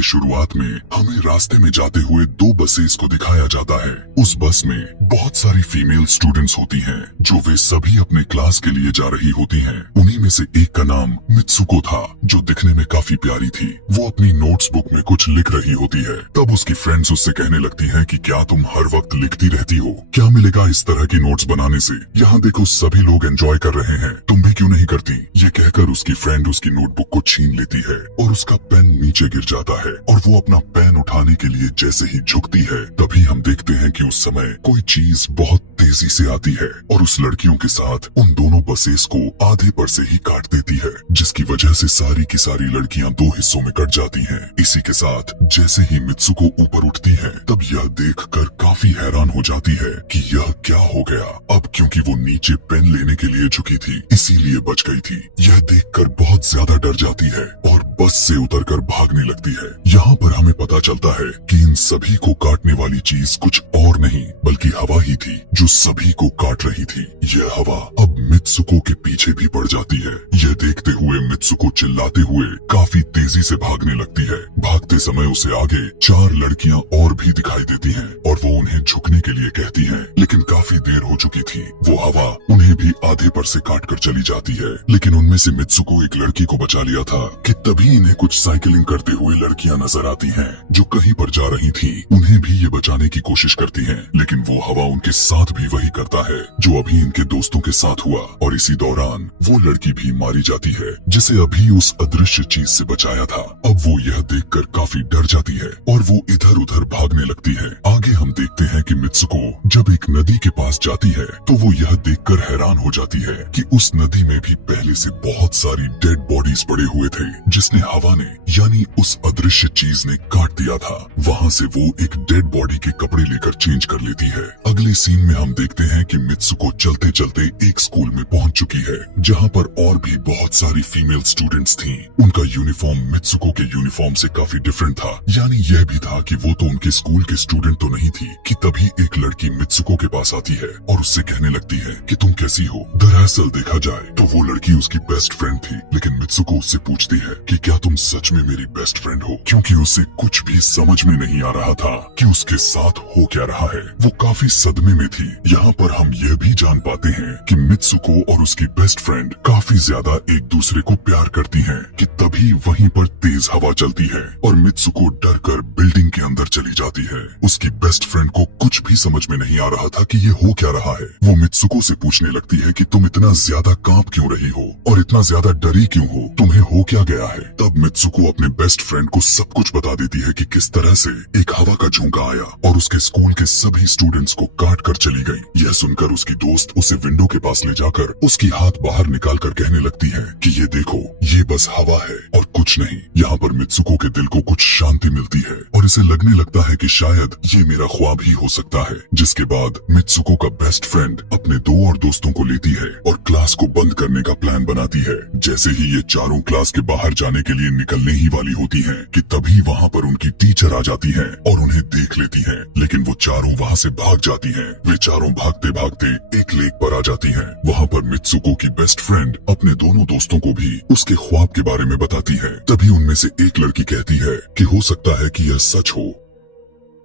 की शुरुआत में हमें रास्ते में जाते हुए दो बसेस को दिखाया जाता है। उस बस में बहुत सारी फीमेल स्टूडेंट्स होती हैं, जो वे सभी अपने क्लास के लिए जा रही होती हैं। उन्हीं में से एक का नाम मित्सुको था, जो दिखने में काफी प्यारी थी। वो अपनी नोट्स बुक में कुछ लिख रही होती है। तब उसकी फ्रेंड्स उससे कहने लगती हैं कि क्या तुम हर वक्त लिखती रहती हो? क्या मिलेगा इस तरह की नोट्स बनाने से? यहाँ देखो सभी लोग एंजॉय कर रहे हैं, तुम भी क्यों नहीं करती? ये कहकर उसकी फ्रेंड उसकी नोटबुक को छीन लेती है और उसका पेन नीचे गिर जाता है। और वो अपना पेन उठाने के लिए जैसे ही झुकती है, तभी हम देखते हैं कि उस समय कोई चीज बहुत तेजी से आती है और उस लड़कियों के साथ उन दोनों बसेस को आधे पर से ही काट देती है, जिसकी वजह से सारी की सारी लड़कियां दो हिस्सों में कट जाती हैं। इसी के साथ जैसे ही मित्सुको ऊपर उठती है, तब यह देखकर काफी हैरान हो जाती है कि यह क्या हो गया। अब क्योंकि वो नीचे पेन लेने के लिए झुकी थी, इसीलिए बच गई थी। यह देखकर बहुत ज्यादा डर जाती है और बस से उतरकर भागने लगती है। यहाँ पर हमें पता चलता है कि इन सभी को काटने वाली चीज कुछ और नहीं बल्कि हवा ही थी, जो सभी को काट रही थी। यह हवा अब मित्सुको के पीछे भी पड़ जाती है। यह देखते हुए मित्सुको चिल्लाते हुए काफी तेजी से भागने लगती है। भागते समय उसे आगे चार लड़कियां और भी दिखाई देती हैं और वो उन्हें झुकने के लिए कहती हैं, लेकिन काफी देर हो चुकी थी। वो हवा उन्हें भी आधे पर से काट कर चली जाती है। लेकिन उनमें से मित्सुको एक लड़की को बचा लिया था कि तभी इन्हें कुछ साइकिलिंग करते हुए लड़कियां नजर आती हैं, जो कहीं पर जा रही थी। उन्हें भी ये बचाने की कोशिश करती हैं, लेकिन वो हवा उनके साथ भी वही करता है जो अभी इनके दोस्तों के साथ हुआ। और इसी दौरान वो लड़की भी मारी जाती है, जिसे अभी उस अदृश्य चीज से बचाया था। अब वो यह देखकर काफी डर जाती है और वो इधर उधर भागने लगती है। आगे हम देखते हैं कि मित्सुको जब एक नदी के पास जाती है, तो वो यह देखकर हैरान हो जाती है कि उस नदी में भी पहले से बहुत सारी डेड बॉडीज पड़े हुए थे, जिसने हवा ने यानी उस अदृश्य चीज ने काट दिया था। वहाँ से वो एक डेड बॉडी के कपड़े लेकर चेंज कर लेती है। अगले सीन में हम देखते हैं कि मित्सुको चलते चलते एक स्कूल में पहुंच चुकी है, जहाँ पर और भी बहुत सारी फीमेल स्टूडेंट्स थीं। उनका यूनिफॉर्म मित्सुको के यूनिफॉर्म से काफी डिफरेंट था। यानी यह भी था कि वो तो उनके स्कूल के स्टूडेंट तो नहीं थी कि तभी एक लड़की मित्सुको के पास आती है और उससे कहने लगती है कि तुम कैसी हो। दरअसल देखा जाए तो वो लड़की उसकी बेस्ट फ्रेंड थी, लेकिन मित्सुको उससे पूछती है कि क्या तुम सच में मेरी बेस्ट फ्रेंड हो, क्योंकि उसे कुछ भी समझ में नहीं आ रहा था कि उसके साथ हो क्या रहा है। वो काफी सदमे में थी। यहाँ पर हम यह भी जान पाते हैं कि मित्सुको और उसकी बेस्ट फ्रेंड काफी ज्यादा एक दूसरे को प्यार करती हैं कि तभी वहीं पर तेज हवा चलती है और मित्सुको डर कर बिल्डिंग के अंदर चली जाती है। उसकी बेस्ट फ्रेंड को कुछ भी समझ में नहीं आ रहा था कि ये हो क्या रहा है। वो मित्सुको से पूछने लगती है कि तुम इतना ज्यादा कांप क्यों रही हो और इतना ज्यादा डरी क्यों हो, तुम्हें हो क्या गया है। तब मित्सुको अपने बेस्ट फ्रेंड को सब कुछ बता देती है कि किस तरह से एक हवा का झोंका आया और उसके स्कूल के सभी स्टूडेंट्स को काट कर चली गई। यह सुनकर उसकी दोस्त उसे विंडो के पास ले जाकर उसकी हाथ बाहर निकाल कर कहने लगती है कि ये देखो, ये बस हवा है और कुछ नहीं। यहाँ पर मित्सुको के दिल को कुछ शांति मिलती है और इसे लगने लगता है कि शायद ये मेरा ख्वाब ही हो सकता है। जिसके बाद मित्सुको का बेस्ट फ्रेंड अपने दो और दोस्तों को लेती है और क्लास को बंद करने का प्लान बनाती है। जैसे ही ये चारों क्लास के बाहर जाने के लिए निकलने ही वाली होती हैं कि तभी वहाँ पर उनकी टीचर आ जाती है और उन्हें देख लेती है, लेकिन वो चारों वहाँ से भाग जाती हैं। वे चारों भागते भागते एक लेक पर आ जाती हैं। वहाँ पर मित्सुको की बेस्ट फ्रेंड अपने दोनों दोस्तों को भी उसके ख्वाब के बारे में बताती है। तभी उनमें से एक लड़की कहती है कि हो सकता है कि यह सच हो,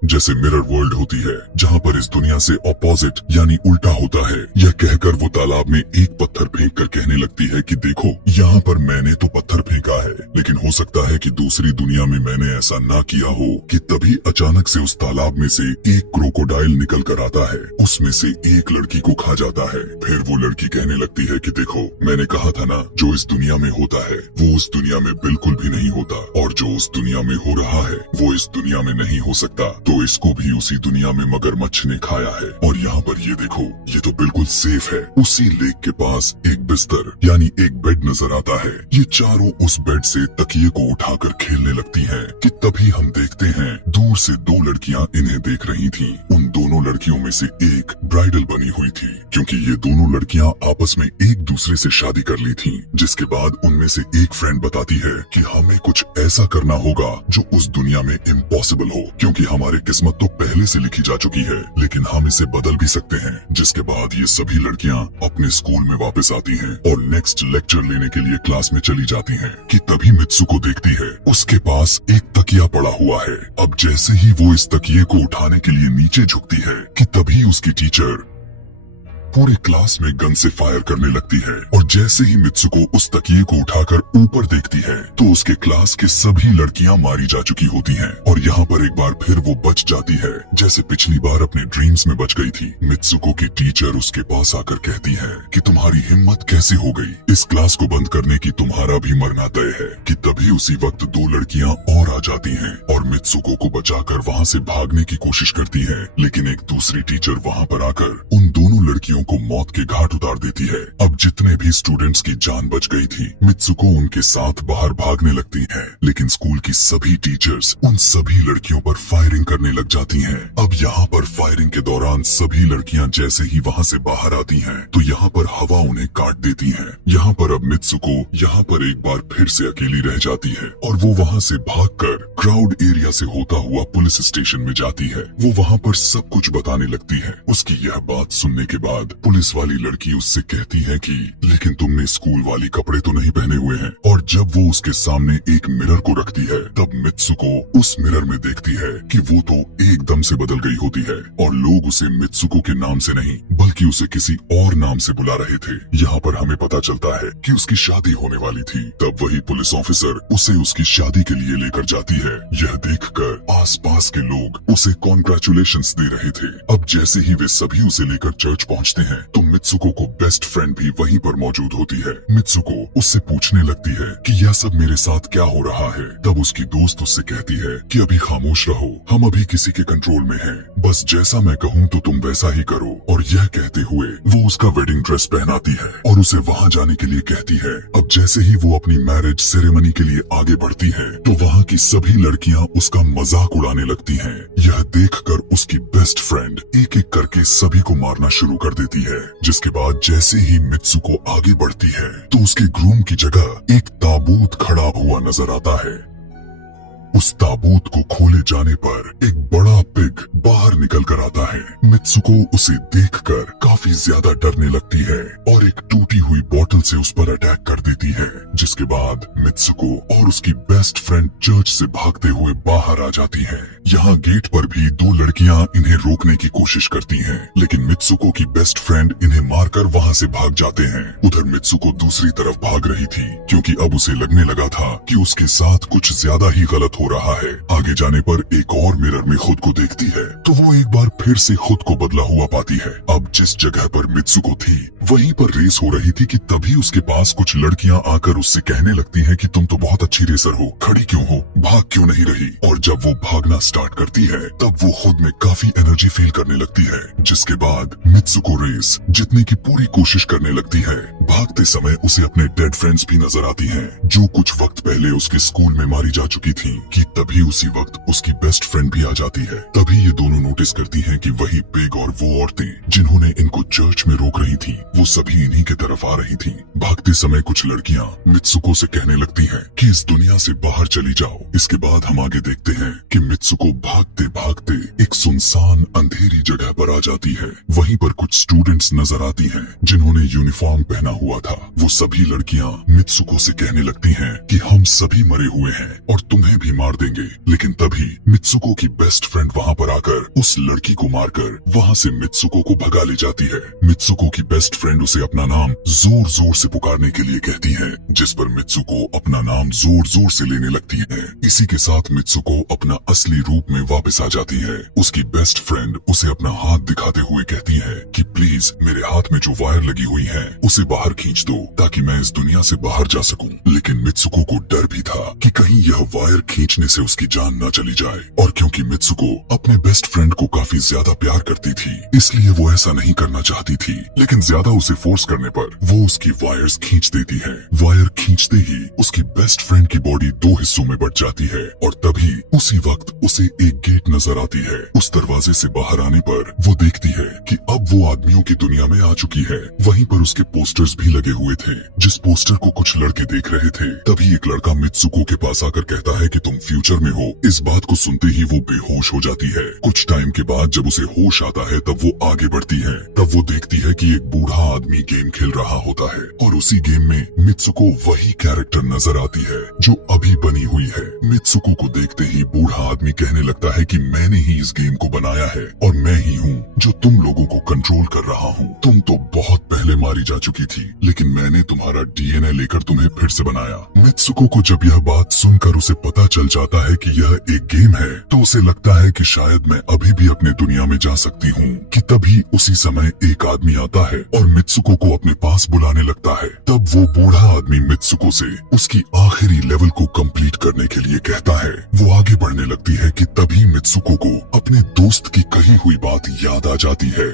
जैसे मिरर वर्ल्ड होती है जहाँ पर इस दुनिया से ऑपोजिट यानी उल्टा होता है। यह कहकर वो तालाब में एक पत्थर फेंक कर कहने लगती है कि देखो, यहाँ पर मैंने तो पत्थर फेंका है, लेकिन हो सकता है कि दूसरी दुनिया में मैंने ऐसा ना किया हो। कि तभी अचानक से उस तालाब में से एक क्रोकोडाइल निकल कर आता है, उसमें से एक लड़की को खा जाता है। फिर वो लड़की कहने लगती है कि देखो, मैंने कहा था ना, जो इस दुनिया में होता है वो उस दुनिया में बिल्कुल भी नहीं होता, और जो उस दुनिया में हो रहा है वो इस दुनिया में नहीं हो सकता। तो इसको भी उसी दुनिया में मगरमच्छ ने खाया है। और यहाँ पर ये देखो, ये तो बिल्कुल सेफ है। उसी लेक के पास एक बिस्तर यानी एक बेड नजर आता है। ये चारों उस बेड से तकिए को उठाकर खेलने लगती हैं कि तभी हम देखते हैं दूर से दो लड़कियां इन्हें देख रही थीं। उन दोनों लड़कियों में से एक ब्राइडल बनी हुई थी, क्योंकि ये दोनों लड़कियां आपस में एक दूसरे से शादी कर ली थीं। जिसके बाद उनमें से एक फ्रेंड बताती है कि हमें कुछ ऐसा करना होगा जो उस दुनिया में इम्पॉसिबल हो, क्योंकि हमारे हमारी किस्मत तो पहले से लिखी जा चुकी है, लेकिन हम इसे बदल भी सकते हैं। जिसके बाद ये सभी लड़कियां अपने स्कूल में वापस आती हैं और नेक्स्ट लेक्चर लेने के लिए क्लास में चली जाती हैं कि तभी मित्सुको देखती है उसके पास एक तकिया पड़ा हुआ है। अब जैसे ही वो इस तकिए को उठाने के लिए नीचे झुकती है कि तभी उसकी टीचर पूरे क्लास में गन से फायर करने लगती है और जैसे ही मित्सुको उस तकिए को उठाकर ऊपर देखती है तो उसके क्लास के सभी लड़कियां मारी जा चुकी होती हैं और यहाँ पर एक बार फिर वो बच जाती है जैसे पिछली बार अपने ड्रीम्स में बच गई थी। मित्सुको की टीचर उसके पास आकर कहती है कि तुम्हारी हिम्मत कैसे हो गई, इस क्लास को बंद करने की तुम्हारा भी मरना तय है। कि तभी उसी वक्त दो लड़कियां और आ जाती हैं और मित्सुको को बचाकर वहाँ से भागने की कोशिश करती है, लेकिन एक दूसरी टीचर वहाँ पर आकर उन दोनों लड़कियों को मौत के घाट उतार देती है। अब जितने भी स्टूडेंट्स की जान बच गई थी, मित्सुको उनके साथ बाहर भागने लगती है, लेकिन स्कूल की सभी टीचर्स उन सभी लड़कियों पर फायरिंग करने लग जाती हैं। अब यहाँ पर फायरिंग के दौरान सभी लड़कियां जैसे ही वहाँ से बाहर आती हैं, तो यहाँ पर हवा उन्हें काट देती है। यहाँ पर अब मित्सुको यहाँ पर एक बार फिर से अकेली रह जाती है और वो वहाँ से भागकर क्राउड एरिया से होता हुआ पुलिस स्टेशन में जाती है। वो वहाँ पर सब कुछ बताने लगती है। उसकी यह बात सुनने के बाद पुलिस वाली लड़की उससे कहती है कि लेकिन तुमने स्कूल वाली कपड़े तो नहीं पहने हुए हैं। और जब वो उसके सामने एक मिरर को रखती है तब मित्सुको उस मिरर में देखती है कि वो तो एकदम से बदल गई होती है और लोग उसे मित्सुको के नाम से नहीं बल्कि उसे किसी और नाम से बुला रहे थे। यहाँ पर हमें पता चलता है कि उसकी शादी होने वाली थी। तब वही पुलिस ऑफिसर उसे उसकी शादी के लिए लेकर जाती है। यह देखकर आसपास के लोग उसे कॉन्ग्रेचुलेशंस दे रहे थे। अब जैसे ही वे सभी उसे लेकर चर्च पहुँचते हैं तो मित्सुको को बेस्ट फ्रेंड भी वहीं पर मौजूद होती है। मित्सुको उससे पूछने लगती है कि यह सब मेरे साथ क्या हो रहा है। तब उसकी दोस्त उससे कहती है कि अभी खामोश रहो, हम अभी किसी के कंट्रोल में हैं। बस जैसा मैं कहूँ तो तुम वैसा ही करो। और यह कहते हुए वो उसका वेडिंग ड्रेस पहनाती है और उसे वहाँ जाने के लिए कहती है। अब जैसे ही वो अपनी मैरिज सेरेमनी के लिए आगे बढ़ती है तो वहाँ की सभी लड़कियाँ उसका मजाक उड़ाने लगती हैं। यह देखकर उसकी बेस्ट फ्रेंड एक एक करके सभी को मारना शुरू कर देती है। जिसके बाद जैसे ही मित्सुको आगे बढ़ती है तो उसके ग्रूम की जगह एक ताबूत खड़ा हुआ नजर आता है। उस ताबूत को खोले जाने पर एक बड़ा पिग बाहर निकल कर आता है। मित्सुको उसे देखकर काफी ज्यादा डरने लगती है और एक टूटी हुई बोतल से उस पर अटैक कर देती है। जिसके बाद मित्सुको और उसकी बेस्ट फ्रेंड चर्च से भागते हुए बाहर आ जाती है। यहाँ गेट पर भी दो लड़कियाँ इन्हें रोकने की कोशिश करती हैं, लेकिन मित्सुको की बेस्ट फ्रेंड इन्हें मारकर वहाँ से भाग जाते हैं। उधर मित्सुको दूसरी तरफ भाग रही थी क्योंकि अब उसे लगने लगा था कि उसके साथ कुछ ज्यादा ही गलत हो रहा है। आगे जाने पर एक और मिरर में खुद को देखती है तो वो एक बार फिर से खुद को बदला हुआ पाती है। अब जिस जगह पर मित्सुको थी वहीं पर रेस हो रही थी कि तभी उसके पास कुछ लड़कियां आकर उससे कहने लगती हैं कि तुम तो बहुत अच्छी रेसर हो, खड़ी क्यों हो, भाग क्यों नहीं रही। और जब वो भागना स्टार्ट करती है तब वो खुद में काफी एनर्जी फील करने लगती है। जिसके बाद मित्सुको रेस जीतने की पूरी कोशिश करने लगती है। भागते समय उसे अपने डेड फ्रेंड्स भी नजर आती हैं जो कुछ वक्त पहले उसके स्कूल में मारी जा चुकी थी। कि तभी उसी वक्त उसकी बेस्ट फ्रेंड भी आ जाती है। तभी ये दोनों नोटिस करती हैं कि वही पिग और वो औरतें जिन्होंने इनको चर्च में रोक रही थी वो सभी इन्हीं की तरफ आ रही थी। भागते समय कुछ लड़कियां मित्सुको से कहने लगती हैं कि इस दुनिया से बाहर चली जाओ। इसके बाद हम आगे देखते हैं कि मित्सुको भागते भागते एक सुनसान अंधेरी जगह पर आ जाती है। वहीं पर कुछ स्टूडेंट्स नजर आती हैं जिन्होंने यूनिफॉर्म पहना हुआ था। वो सभी लड़कियां मित्सुको से कहने लगती हैं कि हम सभी मरे हुए हैं और तुम्हें भी मार देंगे। लेकिन तभी मित्सुको की बेस्ट फ्रेंड वहाँ पर आकर उस लड़की को मारकर वहाँ से मित्सुको को भगा ले जाती है। मित्सुको की बेस्ट फ्रेंड उसे अपना नाम जोर जोर से पुकारने के लिए कहती है, जिस पर मित्सुको अपना नाम जोर जोर से लेने लगती है। इसी के साथ मित्सुको अपना असली रूप में वापस आ जाती है। उसकी बेस्ट फ्रेंड उसे अपना हाथ दिखाते हुए कहती है कि प्लीज मेरे हाथ में जो वायर लगी हुई है उसे बाहर खींच दो ताकि मैं इस दुनिया से बाहर जा सकूं। लेकिन मित्सुको को डर भी था कि कहीं यह वायर खींचने से उसकी जान न चली जाए। और क्योंकि मित्सुको अपने बेस्ट फ्रेंड को काफी ज्यादा प्यार करती थी इसलिए वो ऐसा नहीं करना चाहती थी, लेकिन ज्यादा उसे फोर्स करने पर वो उसकी वायर्स खींच देती है। वायर खींचते ही उसकी बेस्ट फ्रेंड की बॉडी दो हिस्सों में बट जाती है और तभी उसी वक्त उसे एक गेट नजर आती है। उस दरवाजे से बाहर आने पर वो देखती है कि अब वो आदमियों की दुनिया में आ चुकी है। वहीं पर उसके पोस्टर्स भी लगे हुए थे। जिस पोस्टर को कुछ लड़के देख रहे थे तभी एक लड़का मित्सुको के पास आकर कहता है कि तुम तुम फ्यूचर में हो। इस बात को सुनते ही वो बेहोश हो जाती है। कुछ टाइम के बाद जब उसे होश आता है तब वो आगे बढ़ती है। तब वो देखती है कि एक बूढ़ा आदमी गेम खेल रहा होता है और उसी गेम में मित्सुको वही कैरेक्टर नजर आती है जो अभी बनी हुई है। मित्सुको को देखते ही बूढ़ा आदमी कहने लगता है कि मैंने ही इस गेम को बनाया है और मैं ही हूँ जो तुम लोगों को कंट्रोल कर रहा हूँ। तुम तो बहुत पहले मारी जा चुकी थी, लेकिन मैंने तुम्हारा डीएनए लेकर तुम्हें फिर से बनाया। मित्सुको को जब यह बात सुनकर उसे पता चल जाता है कि यह एक गेम है तो उसे लगता है कि शायद मैं अभी भी अपने दुनिया में जा सकती हूँ। कि तभी उसी समय एक आदमी आता है और मित्सुको को अपने पास बुलाने लगता है। तब वो बूढ़ा आदमी मित्सुको से उसकी आखिरी लेवल को कंप्लीट करने के लिए कहता है। वो आगे बढ़ने लगती है कि तभी मित्सुको को अपने दोस्त की कही हुई बात याद आ जाती है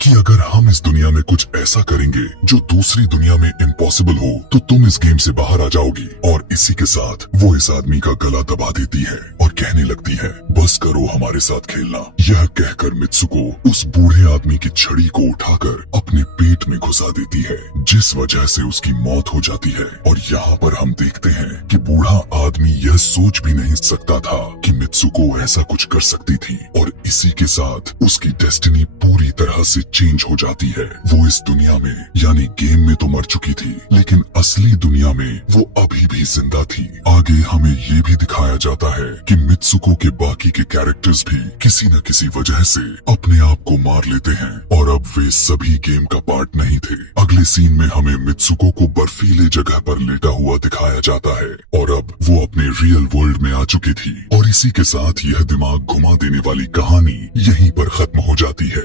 कि अगर हम इस दुनिया में कुछ ऐसा करेंगे जो दूसरी दुनिया में इम्पॉसिबल हो तो तुम इस गेम से बाहर आ जाओगी। और इसी के साथ वो इस आदमी का गला दबा देती है और कहने लगती है, बस करो हमारे साथ खेलना। यह कहकर मित्सुको उस बूढ़े आदमी की छड़ी को उठाकर अपने पेट में घुसा देती है, जिस वजह से उसकी मौत हो जाती है। और यहाँ पर हम देखते हैं कि बूढ़ा आदमी यह सोच भी नहीं सकता था कि मित्सुको ऐसा कुछ कर सकती थी। और इसी के साथ उसकी डेस्टिनी पूरी तरह से चेंज हो जाती है। वो इस दुनिया में यानी गेम में तो मर चुकी थी, लेकिन असली दुनिया में वो अभी भी जिंदा थी। आगे हमें ये भी दिखाया जाता है कि मित्सुको के बाकी के कैरेक्टर्स भी किसी न किसी वजह से अपने आप को मार लेते हैं और अब वे सभी गेम का पार्ट नहीं थे। अगले सीन में हमें मित्सुको को बर्फीले जगह पर लेटा हुआ दिखाया जाता है और अब वो अपने रियल वर्ल्ड में आ चुकी थी। और इसी के साथ यह दिमाग घुमा देने वाली कहानी यहीं पर खत्म हो जाती है।